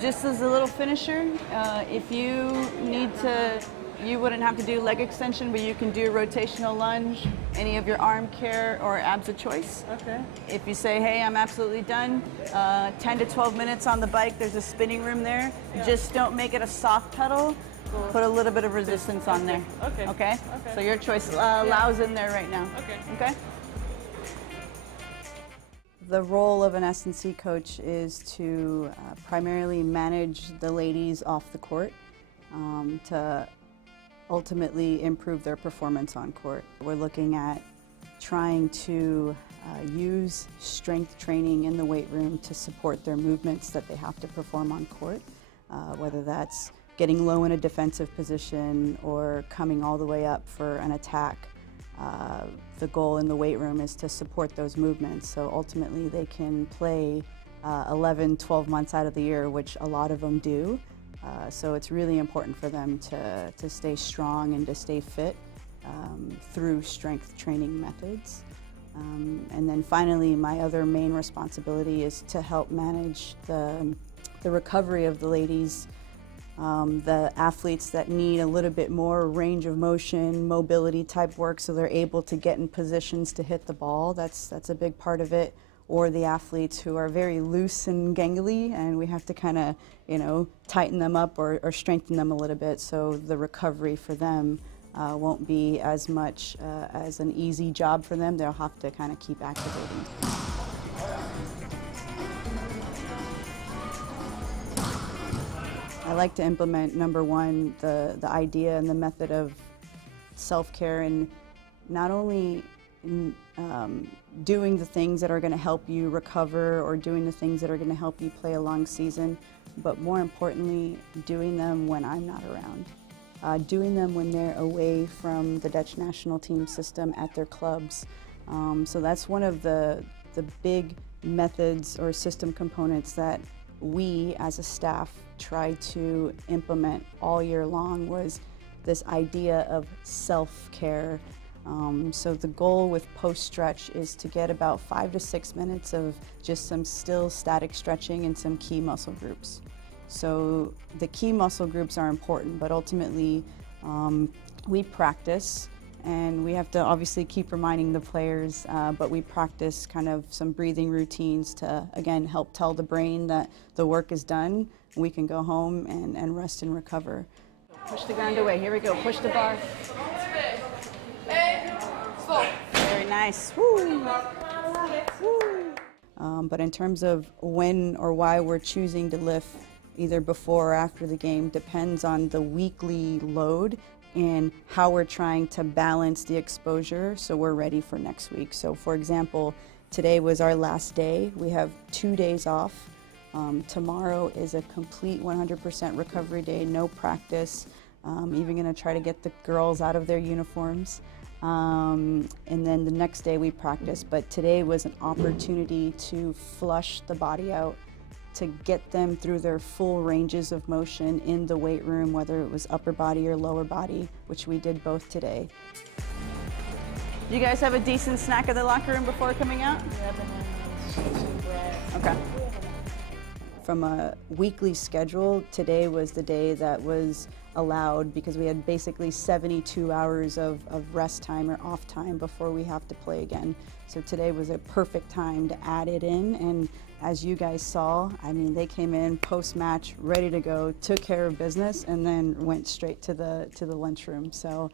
Just as a little finisher, if you need to, you wouldn't have to do leg extension, but you can do rotational lunge, any of your arm care or abs of choice. Okay. If you say, hey, I'm absolutely done, 10 to 12 minutes on the bike, there's a spinning room there. Yeah. Just don't make it a soft pedal. Cool. Put a little bit of resistance on there. Okay. Okay? So your choice allows in there right now. Okay. Okay? The role of an S&C coach is to primarily manage the ladies off the court to ultimately improve their performance on court. We're looking at trying to use strength training in the weight room to support their movements that they have to perform on court, whether that's getting low in a defensive position or coming all the way up for an attack. The goal in the weight room is to support those movements, so ultimately they can play 11, 12 months out of the year, which a lot of them do. So it's really important for them to stay strong and to stay fit through strength training methods. And then finally, my other main responsibility is to help manage the recovery of the ladies. The athletes that need a little bit more range of motion, mobility type work so they're able to get in positions to hit the ball, that's a big part of it. Or the athletes who are very loose and gangly and we have to kind of, tighten them up or strengthen them a little bit so the recovery for them won't be as much as an easy job for them. They'll have to kind of keep activating. I like to implement, number one, the idea and the method of self-care, and not only doing the things that are going to help you recover or doing the things that are going to help you play a long season, but more importantly, doing them when I'm not around. Doing them when they're away from the Dutch national team system at their clubs. So that's one of the big methods or system components that we as a staff tried to implement all year long, was this idea of self-care. So the goal with post-stretch is to get about 5 to 6 minutes of just some still static stretching and some key muscle groups. So the key muscle groups are important, but ultimately we practice, and we have to obviously keep reminding the players, but we practice kind of some breathing routines to, again, help tell the brain that the work is done. We can go home and rest and recover. Push the ground away. Here we go. Push the bar. Very nice. Woo. Woo. But in terms of when or why we're choosing to lift either before or after the game depends on the weekly load and how we're trying to balance the exposure so we're ready for next week. So for example, today was our last day. We have 2 days off. Tomorrow is a complete 100% recovery day, no practice. Even going to try to get the girls out of their uniforms. And then the next day we practice. But today was an opportunity to flush the body out, to get them through their full ranges of motion in the weight room, whether it was upper body or lower body, which we did both today. Do you guys have a decent snack in the locker room before coming out? Okay. From a weekly schedule, today was the day that was allowed because we had basically 72 hours of rest time or off time before we have to play again. So today was a perfect time to add it in, and as you guys saw, I mean, they came in post-match ready to go, took care of business, and then went straight to the lunchroom. So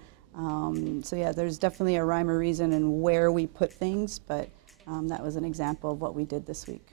yeah, there's definitely a rhyme or reason in where we put things, but that was an example of what we did this week.